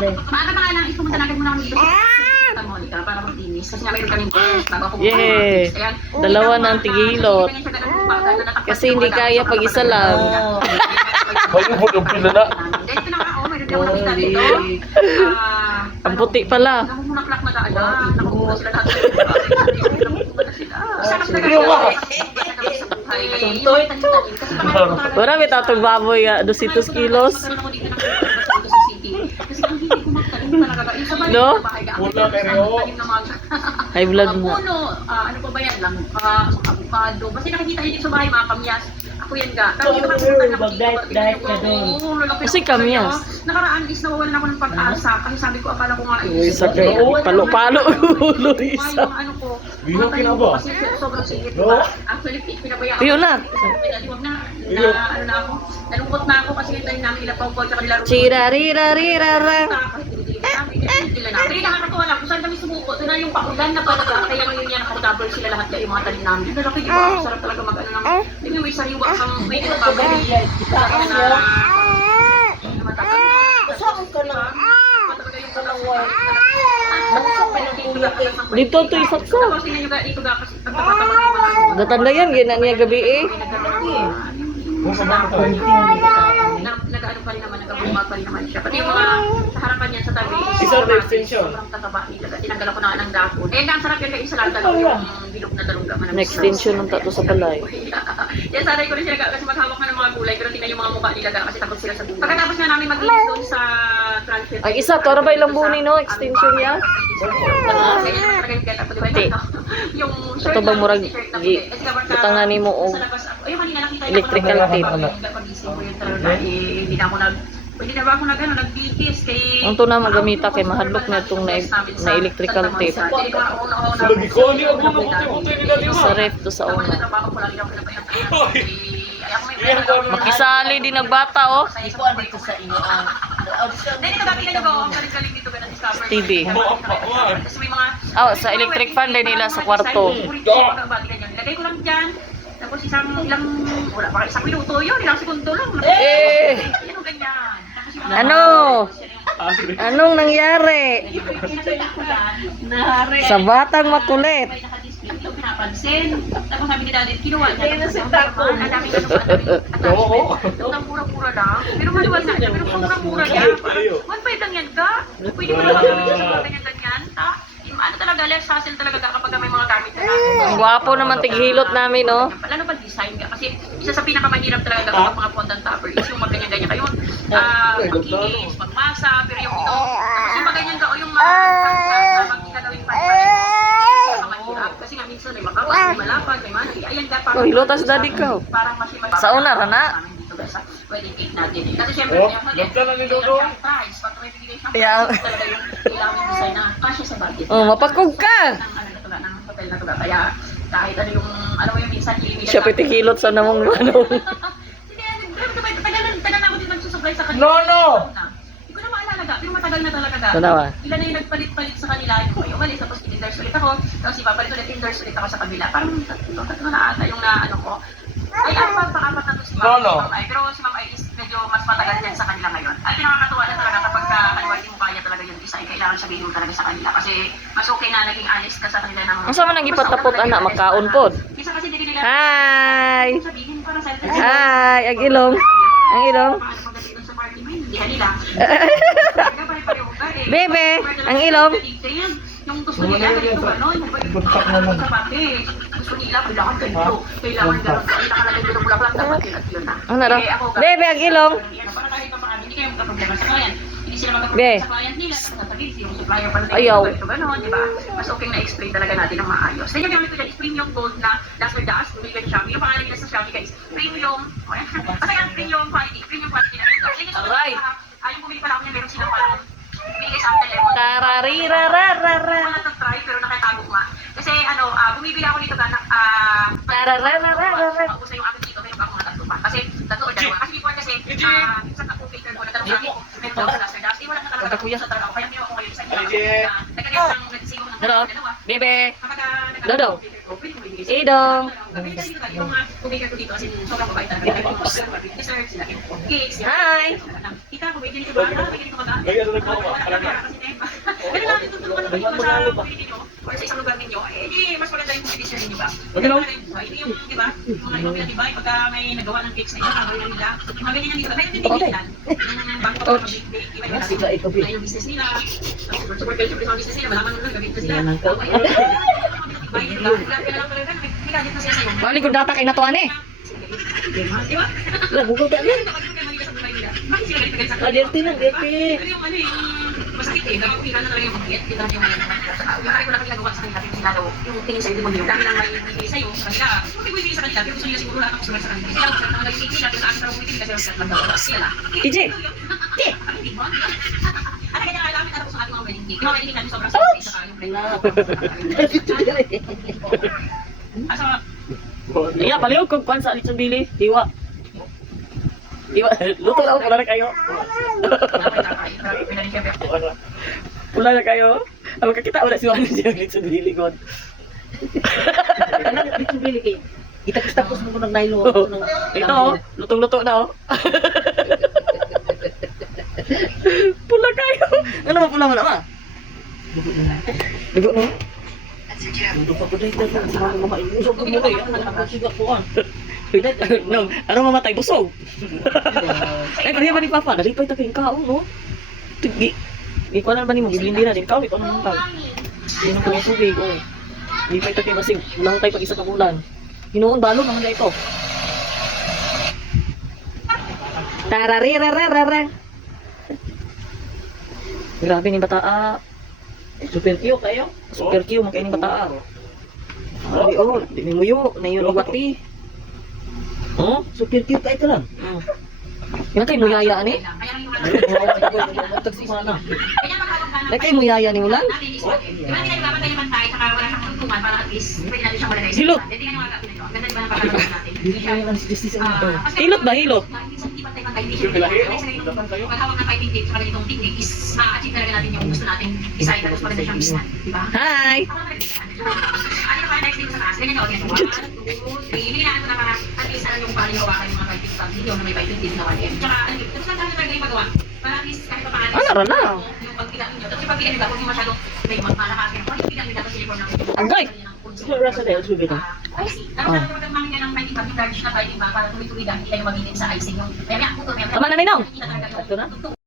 Maaga pa nga lang, pumunta na agad muna kami dito sa Monica para mag-inis. Kasi nga mayroon kaming bago ako Yeah. Dalawa ng tigilot. Kasi hindi kaya pag isa lang. Ayun po yung pila na. Dito na nga, mayroon din ako nakita dito. Ang puti pala. Nakumunaklak na daan. Nakumunaklak sila lahat. Sarap na Suntoy. Marami tatong baboy nga, 200 kilos. No? High blood mo. Puno, ano pa ba yan lang? Avocado. Basta nakikita dito sa bahay, mga kamyas. Ako yan ga. Pero dito Diet ka doon. Kasi kamyas. Nakaraan is nawawalan ako ng pag-asa. Kasi sabi ko, akala ko nga Isa kayo. Palo-palo ulo isa. Yung ano ko. Bihokin na ba? Kasi sobrang singit ko ba? Actually, pinabayaan ko. Piyo na. Huwag na, ano na ako. Nalungkot na ako kasi yung tayo namin ilapaw ko sa kanila. Chirarirarira. Pero nakakatuwa lang, kung saan kami sumuko, doon na yung paulan na talaga, kaya ngayon yan, nakadouble sila lahat kaya yung mga tanim namin. Pero di ba, ang sarap talaga mag-ano naman. Hindi may sariwa kang, may nagpapagay. Saan ka na? Dito to isaksa. Tapos tingnan nyo ga, dito ga, kasi pagkakatawa ng mga Gatanda yan, gina niya gabi eh. Nag-ano pa rin naman, nag-abuma pa rin naman siya. Pati yung mga sa harapan niya sa tabi. Isa na extension. Sobrang tataba nila. Tinanggal ako na ng dapon. Eh, ang sarap yan kayo sa lahat yung bilog na dalungga. Na-extension ng tato sa balay. Yan, sanay ko rin sila kasi maghawak na ng mga gulay. Pero tingnan yung mga mukha nila kasi takot sila sa gulay. Pagkatapos nga namin mag-inis doon sa transfer. Ang isa, tara ba ilang buni no? Extension niya? Yung Ito ba murag butangan ni mo og electrical tape? Hindi na ako hindi na ba ako nag-bigis kay Ang to na magamita kay mahadlok na itong na electrical tape. Lagi ko, hindi ako mabuti-buti nila di Sa ba? ref to sa una. Makisali din nagbata oh. Ipo dito sa inyo ang Hindi ko dati na ang galing dito ganun discover. TV. Kasi may mga Oh, sa electric fan din nila sa kwarto. Lagay ko lang diyan. Tapos ilang wala pa isang minuto yun, ilang segundo lang. Eh! Yan ganyan. Tapos yung Ano? Anong nangyari? Sa batang makulit. may naka-display ito, pinapansin. Tapos sabi ni Daddy, kinuha niya. Ang daming ano pa, ang mura-mura lang. Pero maluwal na niya, pero mura-mura niya. 1.5 lang yan ka. Pwede mo lang gamitin sa mga ganyan-ganyan. Ano talaga, less hassle talaga kapag may mga gamit na Ang gwapo naman tighilot namin no. lalo pag design ka. Kasi isa sa pinakamahirap talaga kapag mga fondant topper is yung magganyan-ganyan kayo. Magkinis, magmasa, pero yung ito, tapos yung maganyan ka o yung magkikagawing mahirap. Kasi nga minsan may makawas, may malapad, may mana. Ayan ka parang... Oh, hilotas daddy ko. Parang mas Sa una, Rana. Wedding cake natin eh. Kasi syempre, lagka na ni Dodong. price, pag may bigay siyang Yeah. price, talaga yung kailangan design na kasya sa budget. Oh, mapakog ka. Ng hotel na tuga. Kaya kahit ano yung, alam mo yung minsan, Siya pitikilot sa namong manong. Hindi, tagal na ako din nagsusupply sa kanila. No! Hindi ko na maalala ga, pero matagal na talaga ga. Tanawa. Ilan na yung nagpalit-palit sa kanila, yung may umalis, tapos in-endorse ulit ako, tapos ipapalit ulit, endorse ulit ako sa kabila. Parang tatlo na ata yung na ano ko. Ay, apat na to si Ma'am. No. Ay, pero si Ma'am ay is medyo mas matagal yan sa kanila ngayon. At pinakakatuwa na talaga kapag kaliwa mo kaya talaga yung design, kailangan sabihin mo talaga sa kanila. Kasi mas okay na naging honest ka sa kanila ng... Ang sama nang ipatapot anak makaon pod. Isa kasi hindi nila... Hi. Sabihin para sa... Hi, ang ilong. Ang ilong. Sa party mo, hindi nila. Bebe, ang ilong. Yung gusto nila, ganito ba, no? Yung sa package. Gusto nila, kailangan ganito. Kailangan ganito. Ay, nakalagay dito bulak-bulak, dapat yun at yun na. Ano raw? Bebe, ang ilong. Para kahit pa paano, hindi kayo magka-problema sa client. Hindi sila Be. magka-problema sa client nila. Sasabihin, yung supplier pa natin. Ayaw. Ito gano'n, di ba? Mas okay na explain talaga natin ng maayos. Then yung gamit ko dyan is premium gold na laser dust. Bumili ka Shopee. Yung pangalan nila sa Shopee guys, premium. Basta yan, premium quality. Premium quality na ito. Alright. Yung bumili pala ako niya, meron silang parang bigay sa akin lemon. Tararirararara. Wala nag-try pero nakatago ma. Kasi ano, bumibili ako dito ganak Tararararara. Mausa yung akin dito, meron ako mga tatlo pa. Kasi tatlo o dalawa. Kasi before kasi sa computer ko na dalawa ako. Meron ako sa laser dust. Wala na talaga ako sa talaga ako. Kaya meron ako ngayon sa inyo. Nagkagawa ng nagsigo ng Hello. dalawa. Bebe. Kapag Dodo. nag-computer ko, pwede mo ibigay Idong. Yung mga kumaker ko dito, kasi sobrang mabait talaga. Dessert sila. Cakes. Hi. Tita, kumain ganito ba? Ganito ka ba? Kaya ano nagpapa? Pero natin tutulungan naman yung sa community nyo or sa isang lugar ninyo, eh di mas maganda yung competition ninyo ba? Okay lang. Hindi yung, di ba? Yung mga ibang pinatibay, pagka may nagawa ng cakes na ito, kagawin lang nila. Yung mga ganyan yan dito. Meron din dito yan. Yung bangko pa mag-bake, iba iba na yung business nila. Super culture yung business nila, malaman mo lang, gagawin ko sila. Bali ko data kay natuan eh. Di ba? Bugol ka na. Dirty na, dirty. Pero yung ano yung masakit eh, dahil kita na talaga yung mag-get, kita na yung yung kaya ko lang ginagawa sa kanila, yung lalo, yung tingin sa'yo, yung dami lang may bibigay sa'yo sa kanila, huwag may bibigay sa kanila, pero gusto nila siguro lahat ang customer sa kanila. Sila, gusto nila naging nila, pero sa akin talagang bumibili kasi sila. TJ. Ano kaya nga namin, ano ko sa ating mga wedding cake. Yung mga wedding cake namin sobrang sarap sa yung asa, Iya, palihog kog kwan sa lechon bili. Hiwa. Hiwa. Luto lang pula na kayo. Pula na kayo. Ang kakita wala si Juan siya lechon bili god. Kanang dito bili kay. Itakos-takos mo ko ng nylon. Ito, oh, lutong-luto na oh. Pula kayo. Ano ba pula mo na ma? Dugo no? Dito pa pud dito sa mga mama. Usog mo kay nakakasiga ko an. No, ano mamatay busog? Ay, kaya ba ni Papa? Nalipay ta kayong kaon, no? Tigi. Ikaw na ba ni mo? Giblindi na din ka. Ikaw na naman tag. Hindi na kaya tubig, oy. Lipay ta kayo masig. Ulang tayo pag isa ka bulan. Hinuon balon naman na ito. Tararirararara. Grabe ni bataa. Super cute kayo. Super cute, makain ni bataa. Ay, oh, di mo muyo. Na yun uwati. Oh? Super cute kayo lang. Yan kayo muyaya ni? kaya lang yung Tagsimana. Yan kayo muyaya ni Ulan? Di ba hindi natin babantay naman tayo, saka wala siyang tuntungan para at least pwede natin siyang malagay. Hilot. Hindi nga yung gagawin ito. Ang ganda di ba ng pagkakaroon natin? Dito kayo ang justice mo. Hilot ba, hilot? Hindi pantay-pantay, hindi siya. Paghawak ng fighting tape, saka ganitong technique is ma-achieve talaga natin yung gusto natin design, tapos maganda siyang business. Di ba? Hi! Ano naman next dito sa taas? Ganyan yung audience. 1, 2, 3. Hininaan ko na para at least alam yung paano yung hawakan yung mga fighting style video na may fighting tape na audience. Tsaka, tapos lang tayo talaga yung magawa. Para at least kahit pa paano. Ano rin na? Yung pagpila ninyo. Tapos yung pagpila nila, huwag yung masyadong may malakas. Kung yung pila nila, tapos uniform ng Agay! Rasa tayo sugi na. I see. Tapos sabi ko magmamit yan ng fighting bag, yung large na fighting bag para tuloy-tuloy lang, hindi kayo magitin sa icing. Yung, maya-maya, puto, maya-maya. Tama na, Ninong. Kita talaga yung Ito na? tugtog.